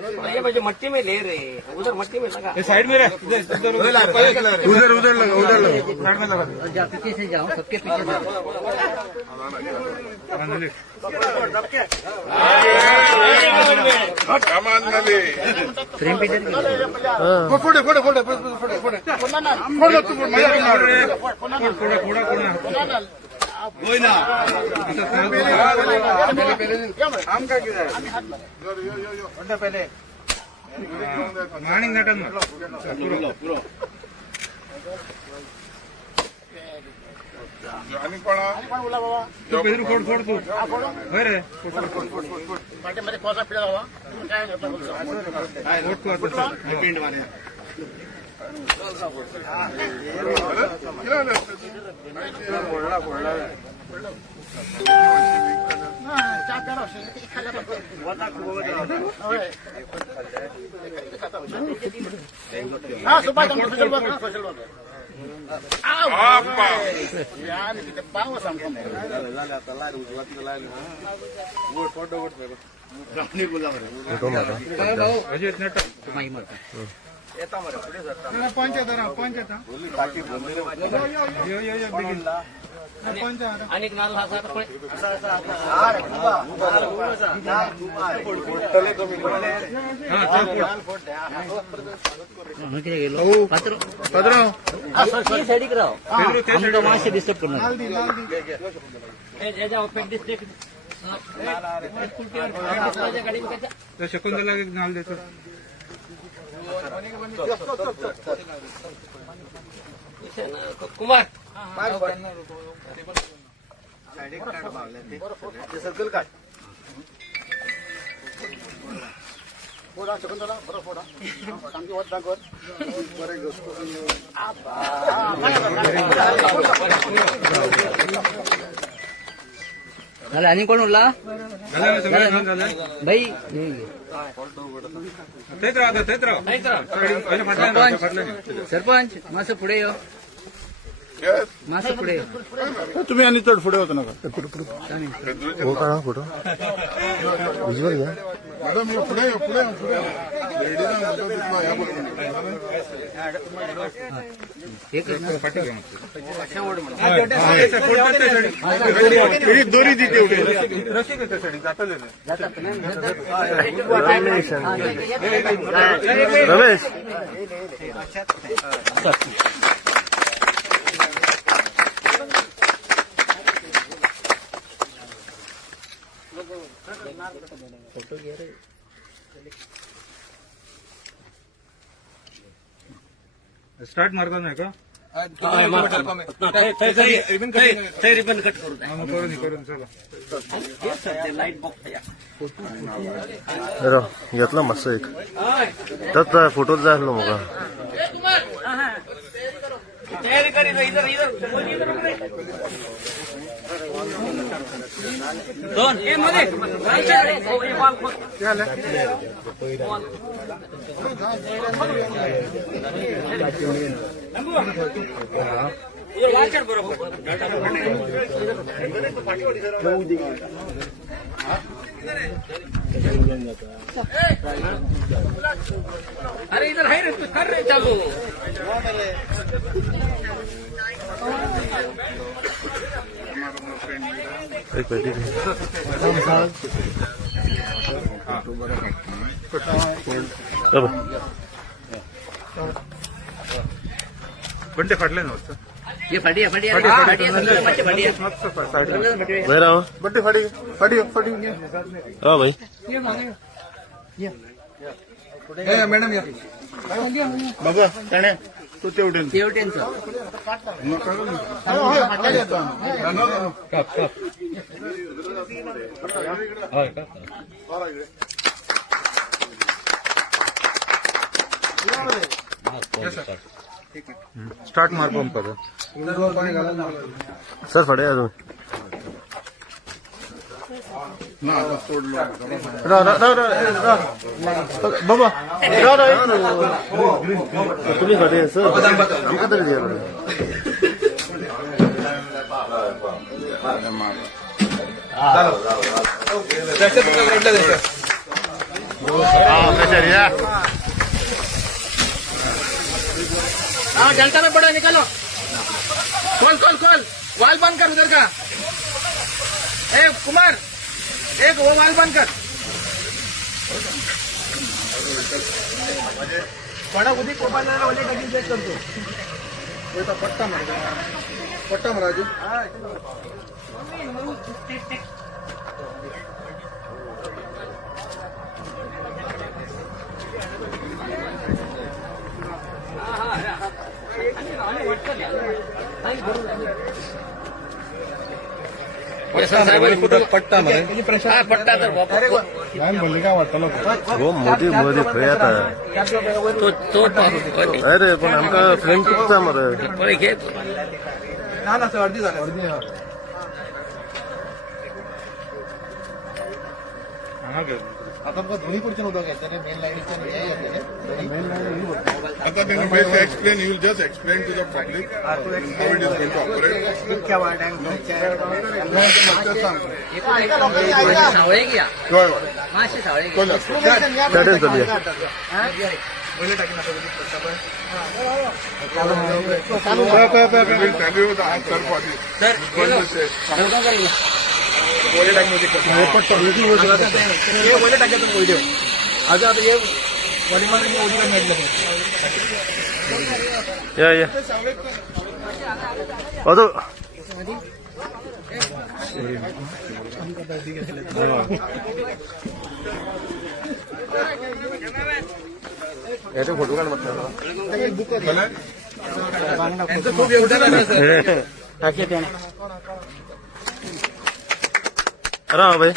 ये मुझे मट्टी में ले रहे, उधर मट्टी में लगा। साइड में रह, उधर उधर लगा, साइड में लगा। जा पीछे से जाओ, सबके पीछे से फ्रेम पे पहले मॉर्निंग नटन तू बेदरू फोड़ फोड़ तू होय रे पाटे मध्ये कोसा पिळा हवा काय फोड़ तू आता पिंड मारे बोलला चहा प्यारा खाल्ल्या हा Subhash social worker social worker यार किती पाव सांगतो झालं आता लाईन उजवाती लाईन वोट फोटो वोट राणी बोला बरं अजय नट माई मत येता मरे पुढे जाता पंचायत बोली बाकी बोलले यो बिगिन आणि नाल हा सात पण गेलो पात्र साइड राव हम मासे डिस्टर्ब करणार शकुंतला नाल देतो कुमार सर्कल काढ फोडा शकुंतला बरं फोडा सांगते वत दाखव बरे झालं आणि कोण उरला बाई तेच राव सरपंच मासं पुढे येऊ मासं पुढे तुम्ही आणि चढ पुढे होतो नका हो का फोटो विज्युअल घ्या मॅडम पुढे पुढे दोरी दी तेवढे रमेश स्टार्ट मार्ग नाही का रिबन कट करू करून चला लाईट बॉक्स घेतला मस्त एक त्यात फोटोच जाय आसलो म्हाका तयारी करी इधर दोन हे मध्ये बरोबर अरे इधर है रे कर रहे चालू बंडे फाटले ना ये फटी बंडे फाडी हा भाई मॅडम या बघा त्याने तो तेवढ्यांचं स्टार्ट मार पंप सर फाटे या तुम्ही ना आता सोडलो बाबा तुम्ही फाटे या, सर एकत्र द्या बरं. हाँ जलता में पड़ा निकालो खोल खोल खोल वाल बंद कर उधर का ए कुमार एक वो वाल बंद कर पड़ा उदी कोपाला वाले कधी चेक करतो पट्टा महाराज पट्टा पट्टा तर लहान बोलली काय वाटतं हो मोदी मोदी खंय आता तो अरे पण आमका फ्रेंड खूप मरे घे ना ना सर अर्धी झाली आता दोन्ही पुढचे नव्हतं घ्यायचं मेन लाईनच्या मेन लाईन आता त्यांनी best explain you just explain to the public how it is going to operate सावळे घ्या मासे सावळे घ्या चालेल चालूया या अदो याचे फोटो काढ म्हटलं खूप योगदान आहे सर अरे हाँ भाई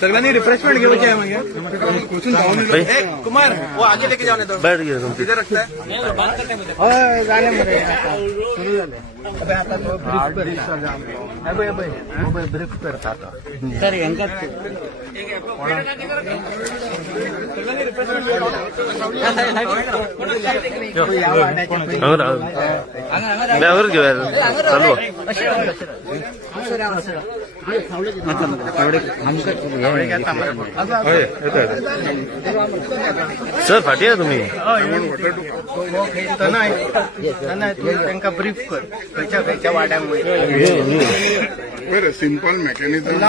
सगळ्यांनी रिफ्रेशमेंट घ्यायची आहे म्हणजे कुमार वो आगे लेके जाने दो बैठ गया तुम किधर रखता है सर यांका अंगावर घेऊ यार चालू सर फाटी आहे तुम्ही त्यांना ब्रीफ कर खयच्या खयच्या वाड्यामुळे सिंपल मेकॅनिझम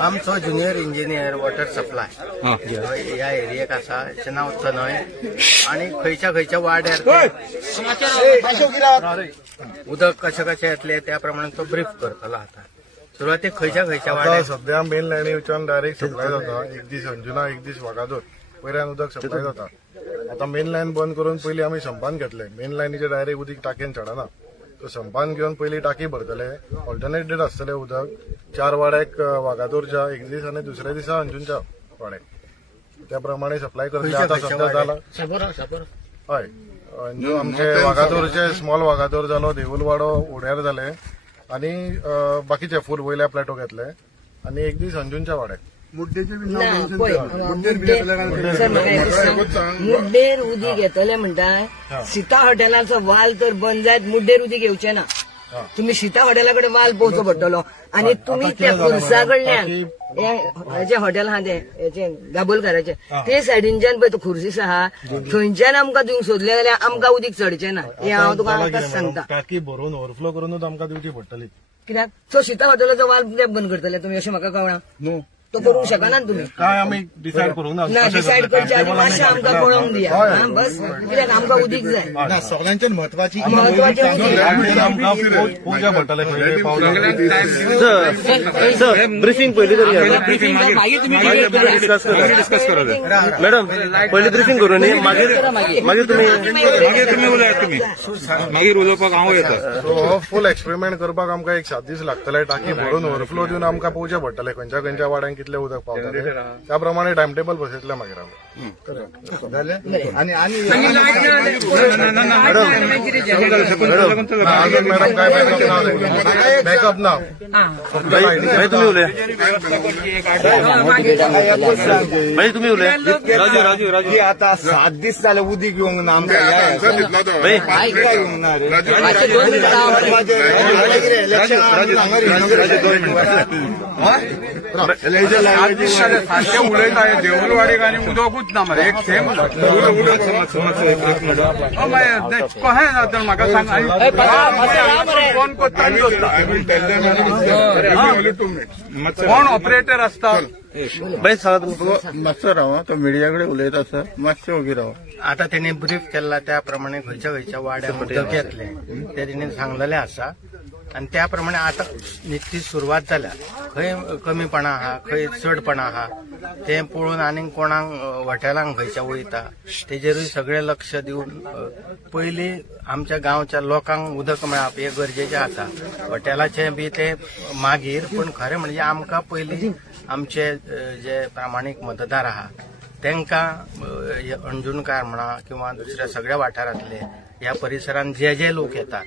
आमचो ज्युनियर इंजिनियर वॉटर सप्लाय ह्या एरियेक आसा हेचें नांव तनय आणि खयच्या खयच्या वाड्यार उदक कशें कशें येतलें त्या प्रमाणे तो ब्रीफ करतलो आता सुरवातेक खयच्या खयच्या वाड्यार सध्या मेन लाईनीच्यान डायरेक्ट सप्लाय जाता एक दीस अंजुना एक दीस वागादोर वयल्यान उदक सप्लाय जाता आता मेन लाईन बंद करून पयलीं आमी संपान घेतले मेन लाईनीचे डायरेक्ट उदीक टाकयेन चढना तो संपान घेवन पयलीं टाकी भरतले ऑल्टरनेट डेट आसतले उदक 4 वाड्याक वागादोरच्या एक दीस आनी दुसऱ्या दिसा अंजुनच्या वाड्याक त्या प्रमाणे सप्लाय करतले आता सध्या जाला हय अंजू आमचे वागादोरचे स्मॉल वागादोर जालो देऊलवाडो उड्यार जाले आणि बाकीचे फूल वयल्या प्लॅटो घेतले आणि एक दीस अंजुनच्या वाड्याक मुड्डेर उदीक येतले म्हणटा सीता हॉटेलाचो वाल तर बंद जायत मुड्डेर उदीक येवचे ना तुम्ही सीता हॉटेलाकडे वाल पोवचो पडटलो आणि तुम्ही त्या खुर्सा कडल्यान हेजे हॉटेल आहा ते हेचे दाबोलकाराचे ते सायडीनच्यान पळय तो खुर्सीस आहा थंयच्यान आमकां दिवंक सोदले जाल्यार आमकां उदीक चडचें ना हे हांव तुका आतांच सांगता टाकी भरून ओव्हरफ्लो करूनच आमकां दिवची पडटली कित्याक तो सीता हॉटेलाचो वाल कित्याक बंद करतले तुम्ही अशें म्हाका कळना न्हू तो करूंक शकना तुम्ही काय आम्ही डिसाईड करूंक ना ना डिसाईड करचे आधी मातशें आमकां कळोवंक दिया हा, बस कित्याक आमकां उदीक जाय ना सगळ्यांच्यान महत्वाची महत्वाचें उदीक पूजा पडटले खंय पावले सर ब्रिफिंग पहिली तरी डिस्कस करा मॅडम पहिली ब्रिफिंग करू न्ही मागीर तुम्ही मागीर उलोवपाक हांव येता सो हो फूल एक्सपेरिमेंट करपाक आमकां एक 7 दीस लागतले टाकी भरून ओव्हरफ्लो दिवन आमकां पोवचे पडटले खंयच्या खंयच्या वाड्यांक कितले उदक पावता त्या प्रमाणे टायम टेबल बसयतले मागीर आमी मॅडम काय बॅकअप ना भाई तुम्ही उलया भाई तुम्ही उलया ही आता 7 दीस जाले उदीक येवंक ना आमकां भाई उलयता देवळवाडीक आनी उदकूच ना मरे एक थेंब कशें जाता म्हाका सांग फोन करता कोण ऑपरेटर असता भाई सांगा तुम्ही मातसो राव तो मिडिया कडेन उलयता सर मातशें ओगी राव आता तेणे ब्रीफ केला त्याप्रमाणे खंयच्या खंयच्या वाड्यात उदक येतले ते तेणे सांगलेले आसा आणि त्याप्रमाणे आता निश्चित सुरवात जाल्या खंय कमीपणा आहा खंय चडपणा आहा ते पळोवन आनीक कोणाक हॉटेलांक खंयच्या वयता तेजेरूय सगळे लक्ष दिवन पयली आमच्या गांवच्या लोकांक उदक मेळप हे गरजेचें आसा हॉटेलाचे बी ते मागीर पण खरें म्हणजे आमकां पयली आमचे जे प्रामाणीक मतदार आहा तांकां अंजुणकार म्हणा किंवा दुसऱ्या सगळ्या वाठारांतले ह्या परिसरांत जे लोक येतात